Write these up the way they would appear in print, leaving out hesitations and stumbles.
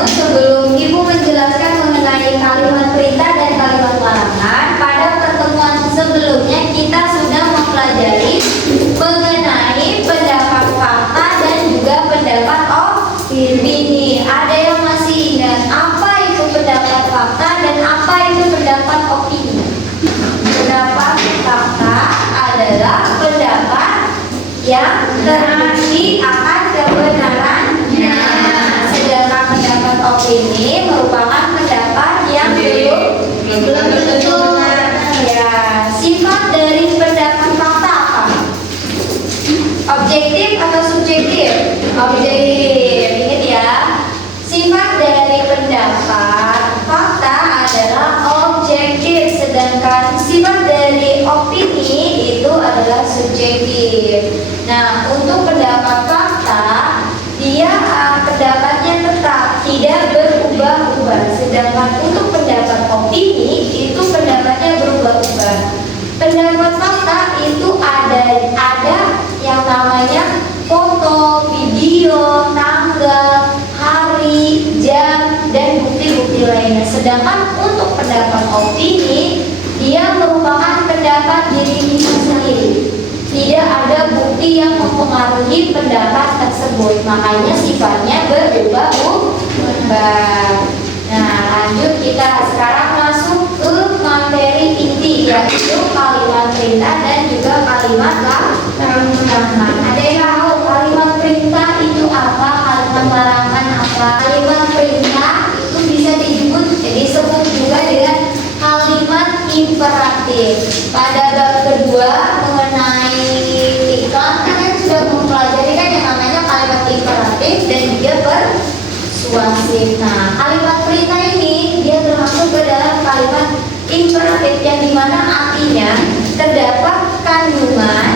Namun sebelum Ibu menjelaskan mengenai kalimat perintah dan kalimat larangan, pada pertemuan sebelumnya kita sudah mempelajari mengenai pendapat fakta dan juga pendapat opini. Ada yang masih ingat apa itu pendapat fakta dan apa itu pendapat opini? Pendapat fakta adalah pendapat yang terbukti akan kebenarannya. Sedangkan pendapat opini merupakan pendapat yang belum tentu benar. Ya, sifat dari pendapat fakta apa? Objektif atau subjektif? Objektif. Ingat ya. Sifat dari pendapat fakta adalah objektif, sedangkan sifat dari opini itu adalah subjektif. Nah, untuk pendapat fakta, dia pendapatnya tetap tidak berubah-ubah, sedangkan untuk pendapat opini itu pendapatnya berubah-ubah. Pendapat fakta itu ada yang namanya foto, video, tanggal, hari, jam, dan bukti-bukti lainnya. Sedangkan untuk pendapat opini, dia merupakan pendapat diri kita sendiri. Tidak ada bukti yang mempengaruhi pendapat tersebut, makanya sifatnya berubah-ubah. Nah, lanjut kita sekarang masuk ke materi inti, yaitu kalimat perintah dan juga kalimat larangan. Ada yang tahu kalimat perintah itu apa? Kalimat larangan apa? Kalimat perintah itu bisa disebut juga dengan kalimat imperatif. Pada bab kedua mengenai iklan, kalian sudah mempelajari kan yang namanya kalimat imperatif dan juga persuasif. Nah, kalimat perintah ini dia termasuk ke dalam kalimat imperatif yang dimana artinya terdapat kandungan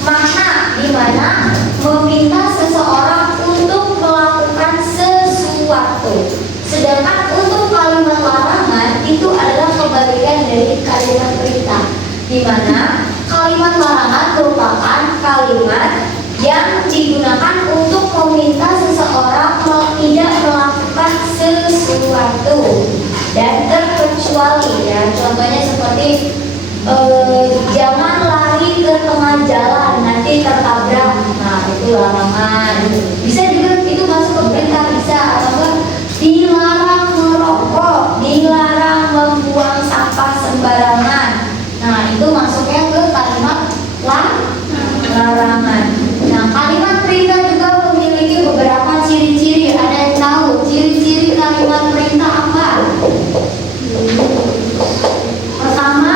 makna dimana meminta seseorang untuk melakukan sesuatu. Sedangkan untuk kalimat larangan itu adalah kebalikan dari kalimat perintah, dimana kalimat larangan merupakan kalimat yang digunakan untuk meminta seseorang tidak melakukan sesuatu dan terkecuali, ya. Contohnya seperti jangan lari ke tengah jalan, nanti tertabrak. Nah, itu larangan. Bisa juga itu masuk ke perintah, bisa. Atau dilarang merokok, dilarang membuang sampah sembarangan. Nah, itu masuknya ke kalimat larangan. Nah, kalimat perintah juga memiliki beberapa ciri-ciri. Ada yang tahu ciri-ciri kalimat perintah apa? Pertama,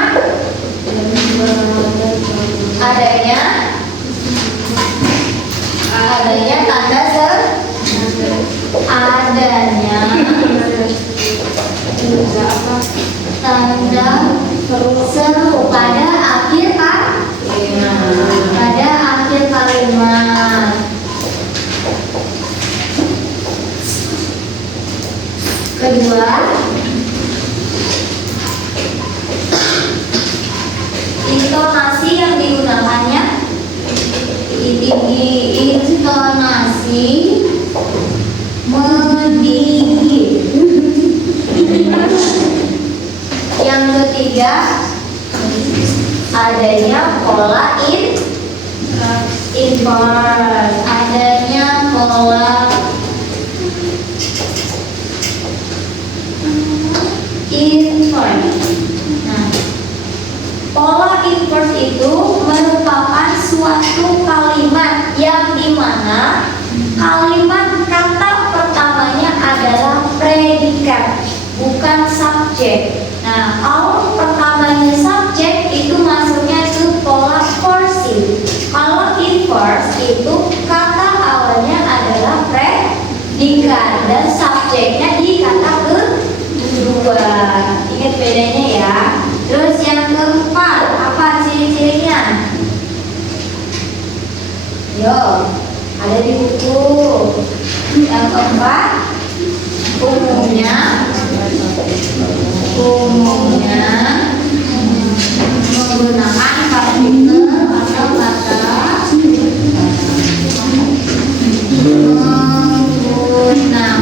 adanya tanda seru pada akhir kalimat. Kedua, intonasi yang digunakannya tinggi, intonasi meninggi. Yang ketiga, adanya pola invers, adanya pola invers. Nah, pola invers itu merupakan suatu kalimat yang dimana kalimat kata pertamanya adalah predikat, bukan subjek. Nah, kalau pertamanya subjek itu masuknya ke pola possessive. Kalau inverse itu kata awalnya adalah predikat dan subjeknya di kata kedua. Ingat bedanya ya. Terus yang keempat, apa ciri-cirinya? Yo, ada di buku. Yang keempat, umumnya menggunakan partikel atau kata menggunakan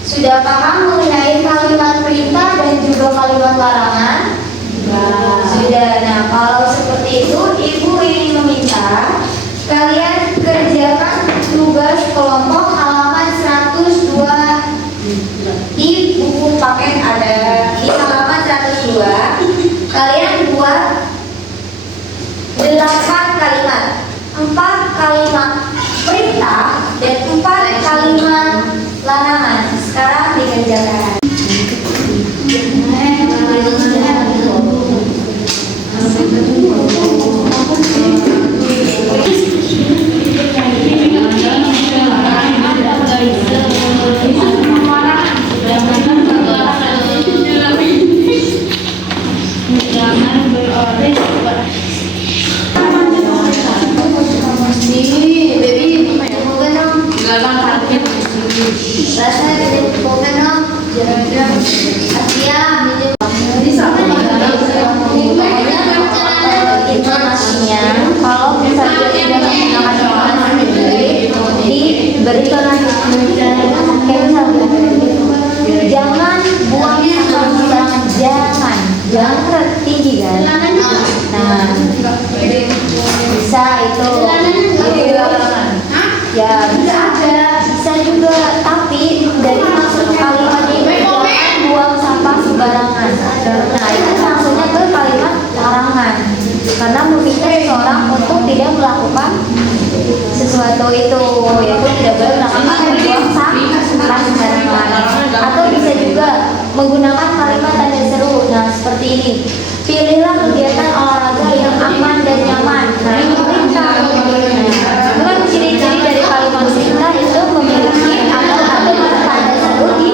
Sudah paham mengenai kalimat perintah dan juga kalimat larangan? Sudah. Nah, kalau seperti itu, Ibu ingin meminta kalian kerjakan tugas kelompok halaman 102 di buku paket ada di halaman 102. Kalian buat 8 kalimat, 4 kalimat perintah dan 4 kalimat larangan. Sekarang dikerjakan. Informasinya, kalau misalnya tidak menggunakan diberikan jangan buang sampah, jangan tinggi kan. Nah, bisa itu ya bisa juga, tapi dari maksud kalimat ini jangan buang sampah sembarangan. Nah, itu maksudnya ke kalimat larangan, karena meminta seseorang untuk tidak melakukan sesuatu itu, yaitu tidak boleh melakukan membuang sampah sembarangan. Atau bisa juga menggunakan kalimat tanda seru. Nah, seperti ini: pilihlah kegiatan olahraga yang aman dan nyaman. Nah, ini perintah. Itu kan ciri-ciri dari kalimat perintah itu memiliki atau adanya tanda seru di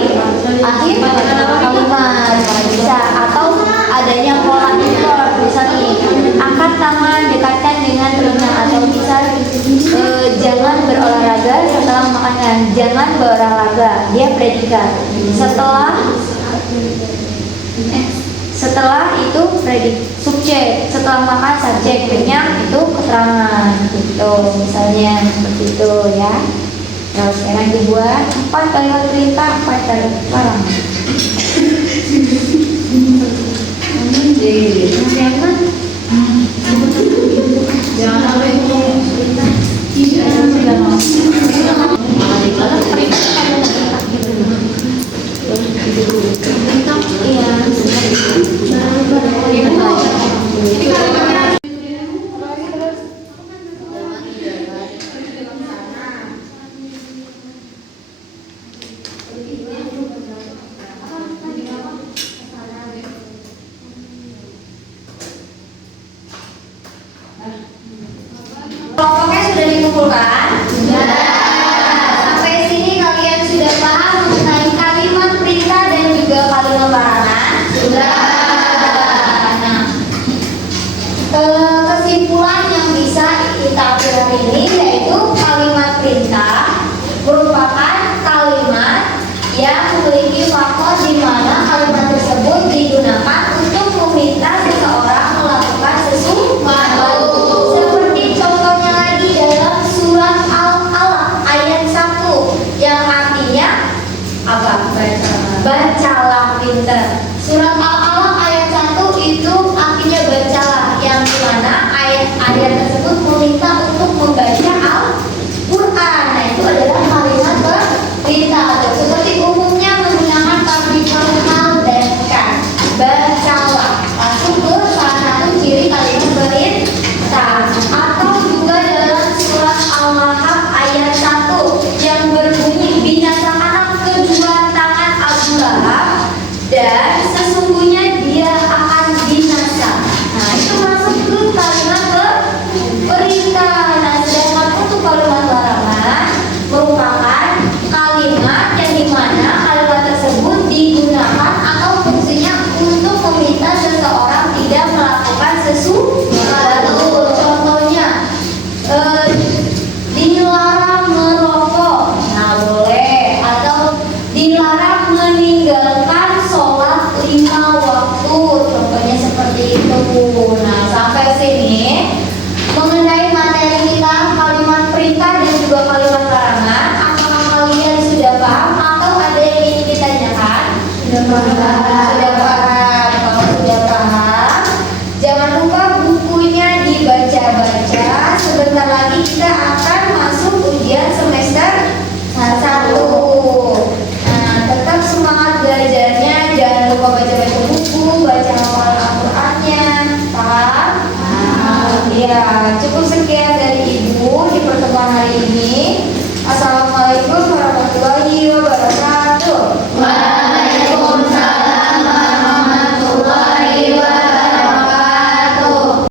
akhir kalimat. Bisa atau adanya pola import, misalnya angkat tangan dekatkan dengan telinga, atau misal jangan berolahraga setelah makanan, jangan berolahraga, dia predikat. Setelah itu predik, subjek, setelah makan subjek, kenyang itu keterangan gitu, misalnya seperti itu ya. Nah, sekarang dibuat 4 kalimat perintah, 4 kalimat larangan. Jangan sampai kelompoknya sudah dikumpulkan? Sudah. Sampai sini kalian sudah paham mengenai kalimat perintah dan juga kalimat larangan? Sudah. Nah, kesimpulan yang bisa kita ambil hari ini yaitu kalimat perintah merupakan kalimat yang memiliki faktor di mana kalimat tersebut digunakan untuk meminta seseorang melakukan sesuatu. Bacalah pintar. Surat Al-Alaq ayat 1 itu artinya bacalah, yang dimana ayat-ayat tersebut meminta untuk membaca Al-Quran. Nah, itu adalah kalimat perintah. Seperti umumnya menggunakan partikel hal dan kan. Bacalah masuk ke salah satu ciri kalimat perintah. Atau juga dalam surat Al-Lahab ayat 1 yang berbunyi binasakanlah kedua tangan Abu Lahab dan sesungguhnya dia akan binasa. Nah, itu masuk ke kalimat perintah. Nah, sedangkan untuk kalimat larangan merupakan kalimat yang dimana kalimat tersebut digunakan atau fungsinya untuk meminta seseorang tidak melakukan sesuatu. Contohnya dilarang merokok, nah boleh, atau dilarang meninggalkan sholat 5 waktu, contohnya seperti itu. Nah, sampai sini mengenai materi kita kalimat perintah dan juga kalimat larangan, apakah kalian sudah paham Sudah